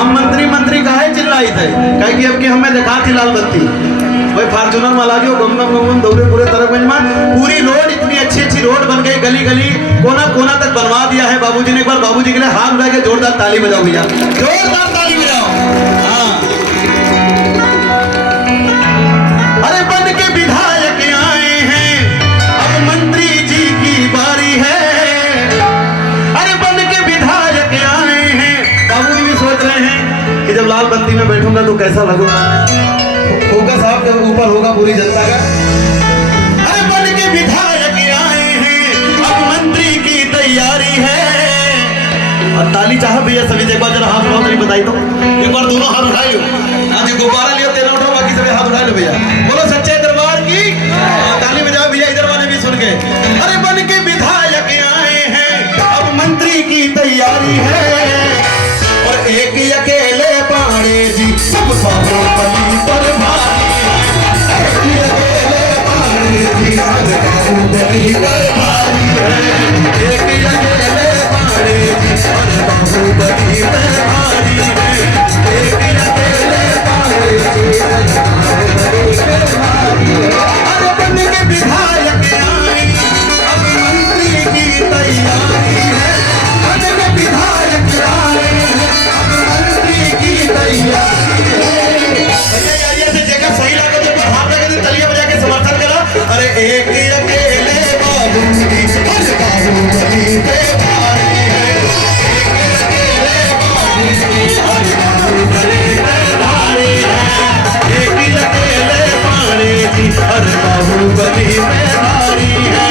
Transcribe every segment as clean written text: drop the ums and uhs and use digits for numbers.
हम मंत्री मंत्री काहे चिल्लाई थे, कहे कि अब की हमें देखा थी लाल बत्ती भाई फॉर्चूनर में लागियो गम गम गम गम दौड़े पूरे तरफगंज में पूरी रोड इतनी अच्छी अच्छी रोड बन गई, गली गली कोना कोना तक बनवा दिया है बाबूजी ने। एक बार बाबूजी के लिए हाथ उठा के जोरदार ताली बजाओ भैया, जोरदार ताली बजाओ। हाँ अरे बन के विधायक आए हैं अब मंत्री जी की बारी है, अरे बन के विधायक आए हैं। बाबूजी भी सोच रहे हैं कि जब लाल बत्ती में बैठूंगा तो कैसा लगूंगा, फोकस आपके ऊपर होगा पूरी जनता का। अरे बन के विधायक आए हैं अब मंत्री की तैयारी है। और ताली चाह भैया सभी से, एक बार जरा हाथ उठाओ, नहीं बताई तो एक बार दोनों हाथ उठाई लो। आज गुब्बारा लियो तेरा उठाओ, बाकी सभी हाथ उठा लो भैया। बोलो सच्चे दरबार की ताली बजाओ भैया, इधर वाले भी सुन के। अरे बन के विधायक आए हैं अब मंत्री की तैयारी है, और एक अकेले पाणे जी सब बाहुबली पर भारी है, एक अकेले पाणे जी सब बाहुबली पर भारी है, एक अकेले पाणे जी सब बाहुबली पर भारी है, एक अकेले पाणे जी सब बाहुबली पर भारी है। अरे बन के विधायक आए अब मंत्री की तैयारी है, बन के विधायक आए भैया से जगह सही लगा तो हाथ लगा तो तालियां बजा के समर्थन करा। अरे एक अकेले बाबूजी हर बाहुबली पे भारी है, एक अकेले बाबूजी हर बाहुबली पे भारी है, एक अकेले पाणे जी हर बाहुबली पे भारी है।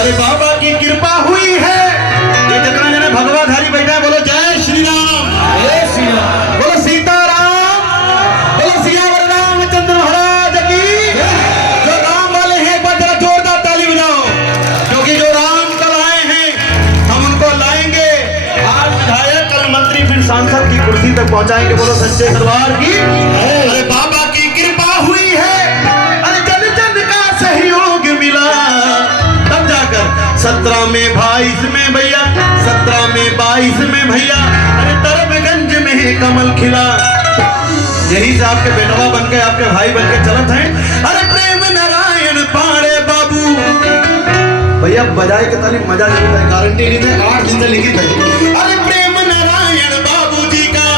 अरे बाबा की कृपा हुई है, ये जितना जने भगवाधारी बैठा है बोलो जय श्री राम, जय श्री राम, बोलो सीताराम, बोलो सियावर रामचंद्र महाराज की। जो राम वाले हैं एक बार जरा जोरदार ताली बजाओ, क्योंकि जो राम कल आए हैं हम उनको लाएंगे आज विधायक कल मंत्री फिर सांसद की कुर्सी तक पहुंचाएंगे। बोलो सच्चे दरबार की। अरे बाबा की कृपा हुई है, अरे जन जन का सहयोग मिला, तब जाकर 17 में 22 में भैया 17 में 22 में भैया अरे तरबगंज में कमल खिला। यही से आपके बेटवा बन के आपके भाई बन के चलत हैं। अरे प्रेम नारायण पाड़े बाबू भैया बजाए के ताली मजा नहीं है, गारंटी नहीं है, 8 दिन से लिखित है। अरे प्रेम नारायण बाबू जी का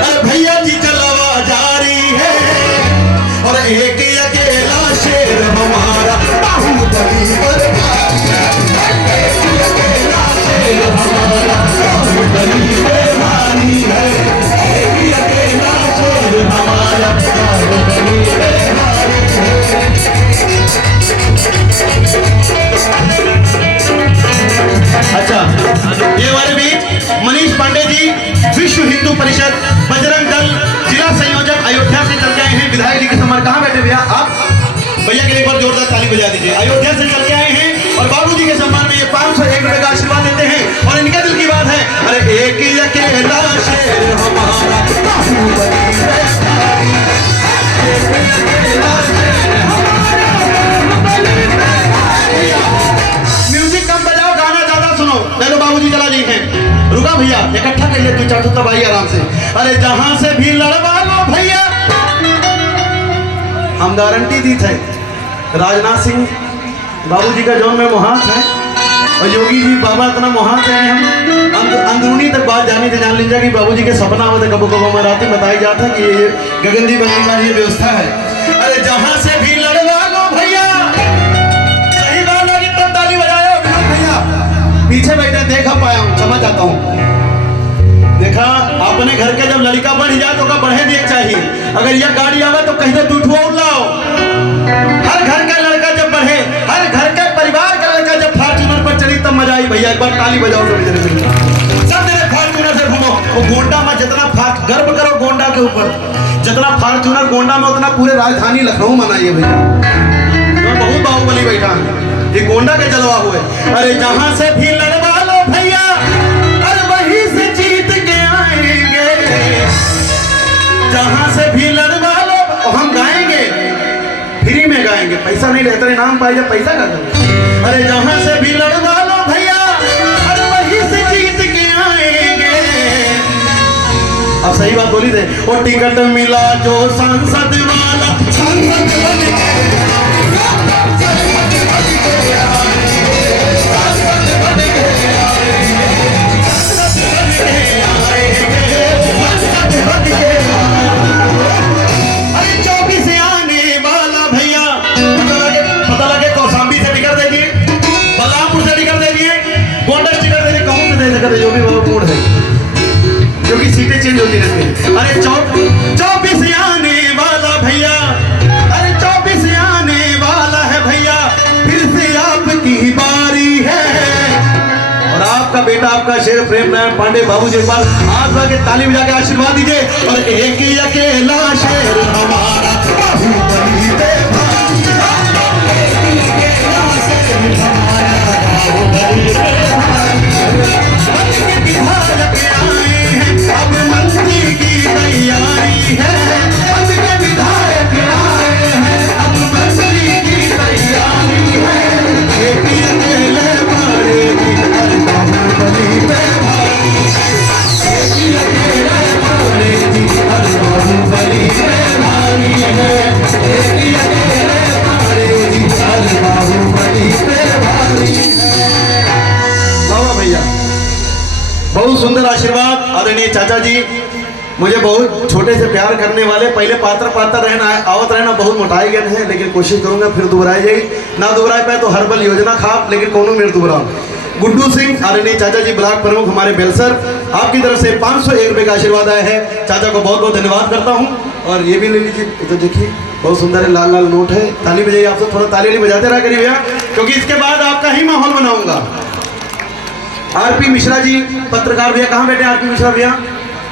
अरे भैया जी चलावा जारी है, और एक अकेला शेर हमारा बाहुबली पर भारी है, एक अकेला शेर हमारा बाहुबली पर भारी है, एक अकेला शेर हमारा बाहुबली पर भारी है। अच्छा ये हमारे बीच मनीष पांडे जी विश्व हिंदू परिषद बजरंग दल जिला संयोजक अयोध्या से चल के आए हैं। विधायक जी के सम्मान कहाँ बैठे भैया आप, भैया के लिए एक बार जोरदार ताली बजा दीजिए। अयोध्या से चल के आए हैं और बाबूजी के सम्मान में ये 501 रुपए का आशीर्वाद देते हैं, और इनके दिल की बात है। अरे एक अकेला शेर हमारा बाहुबली पे भारी है, एक अकेला शेर हमारा बाहुबली पे भारी है। म्यूजिक कम बजाओ, गाना ज्यादा सुनो। चलो बाबूजी चला जी हैं, रुका भैया इकट्ठा कर ले तू चाटू तब भाई आराम से। अरे जहां से भी लड़वा लो भैया, हम गारंटी दी थे राजनाथ सिंह बाबूजी का जौन में मुहात है, और योगी जी बाबा इतना मुहात है, हम अंदरूनी तक बात जानी थे, जान लीजिए कि बाबूजी के सपना होते कबो कबो में रात में बताया जाता है कि ये गगनदीप बनने वाली व्यवस्था है। अरे जहां से भी लड़वा लो भैया, सही बात लगी तब ताली बजाओ भैया। पीछे बैठे देखा पाया हूं, समझ आता हूं। देखा अपने घर के जब लड़का बढ़ जाए तो का बढ़े दिए चाहिए। अगर यह गाड़ी आवे तो कहीं तो टूटवा लाओ। हर घर का लड़का जब बढ़े, हर घर के परिवार का लड़का जब फॉर्च्यूनर पर चली तब मजा आई भैया। एक बार ताली बजाओ सब मेरे फॉर्च्यूनर से घूमो। वो गोंडा में जितना गर्व करो गोंडा के ऊपर, जितना फॉर्च्यूनर गोंडा में उतना पूरे राजधानी लखनऊ मनाइए भैया। तो बहुत बाहुबली बैठा है, ये गोंडा के जलवा हुए। अरे जहां से भी लड़वा लो भैया, अरे वहीं से जीत के आएंगे। जहां से भी लड़वा लो, हम गाएंगे फ्री में गाएंगे, पैसा नहीं लेते, नाम पाए जब पैसा का। अरे जहां से भी लड़वा लो भैया, अरे वहीं से जीत के आएंगे। अब सही बात बोली थे। वो टिकट मिला जो सांसद वाला, सांसद बन गए। जो भी वो मूड है, क्योंकि सीटें चेंज होती रहती हैं। अरे 24 आने वाला भैया, अरे 24 आने वाला है भैया, फिर से आपकी बारी है। और आपका बेटा, आपका शेर प्रेम नारायण पांडे बाबू जी, एक बार हाथ लगा के ताली बजा के आशीर्वाद दीजिए। और एक ही अकेला शेर हमारा बाहुबली देवा, विधायक आए हैं, अब मंत्री की तैयारी है। विधायक आए हैं, अब मंत्री की तैयारी है। एक अकेले मारेगी हर बाहुबली पे भारी, एक अकेले मारेगी हर बाहुबली पे भारी है। एक अकेले मारेगी हर बाहुबली पे भारी है। भैया बहुत सुंदर आशीर्वाद आदरणीय चाचा जी। मुझे बहुत छोटे से प्यार करने वाले, पहले पात्र रहना आवत रहना बहुत मोटाई गए हैं, लेकिन कोशिश करूंगा फिर दोबाराई जाएगी ना। दोबाराई पाए तो हर्बल योजना खाप, लेकिन कोनो मेरे दोबारा। गुड्डू सिंह आदरणीय चाचा जी, ब्लॉक प्रमुख हमारे बेलसर, आपकी तरफ से 501 रुपये का आशीर्वाद आया है। चाचा को बहुत बहुत धन्यवाद करता हूँ। और ये भी ले लीजिए, तो देखिए बहुत सुंदर है, लाल लाल नोट है। ताली बजाइए, आपसे थोड़ा ताली बजाते रहा करिए भैया, क्योंकि इसके बाद आपका ही माहौल बनाऊंगा। आरपी मिश्रा जी पत्रकार भैया, कहाँ बैठे आरपी मिश्रा भैया?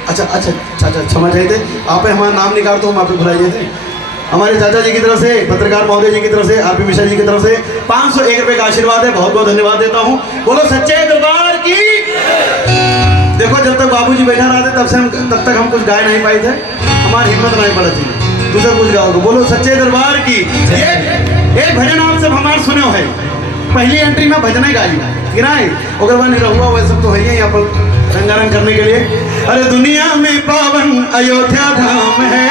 अच्छा चाचा क्षमा चाहिए थे, आप हमारा नाम निकाल तो हम आपको भुलाइए थे। हमारे चाचा जी की तरफ से, पत्रकार महोदय जी की तरफ से, आरपी मिश्रा जी की तरफ से 501 रुपये का आशीर्वाद है। बहुत बहुत धन्यवाद देता हूँ। बोलो सच्चे दरबार की। देखो जब तक बाबूजी बैठा रहा थे तब तक हम कुछ गाय नहीं पाए थे, हमारी हिम्मत नहीं पड़ा थी दूसरा कुछ गाओगे। बोलो सच्चे दरबार की। एक भजन आप सब हमारे सुने है, पहली एंट्री में भजन गाई गिराए, अगर वह नहीं रहुआ वह सब तो है ही यहाँ पर रंगारंग करने के लिए। अरे दुनिया में पावन अयोध्या धाम है,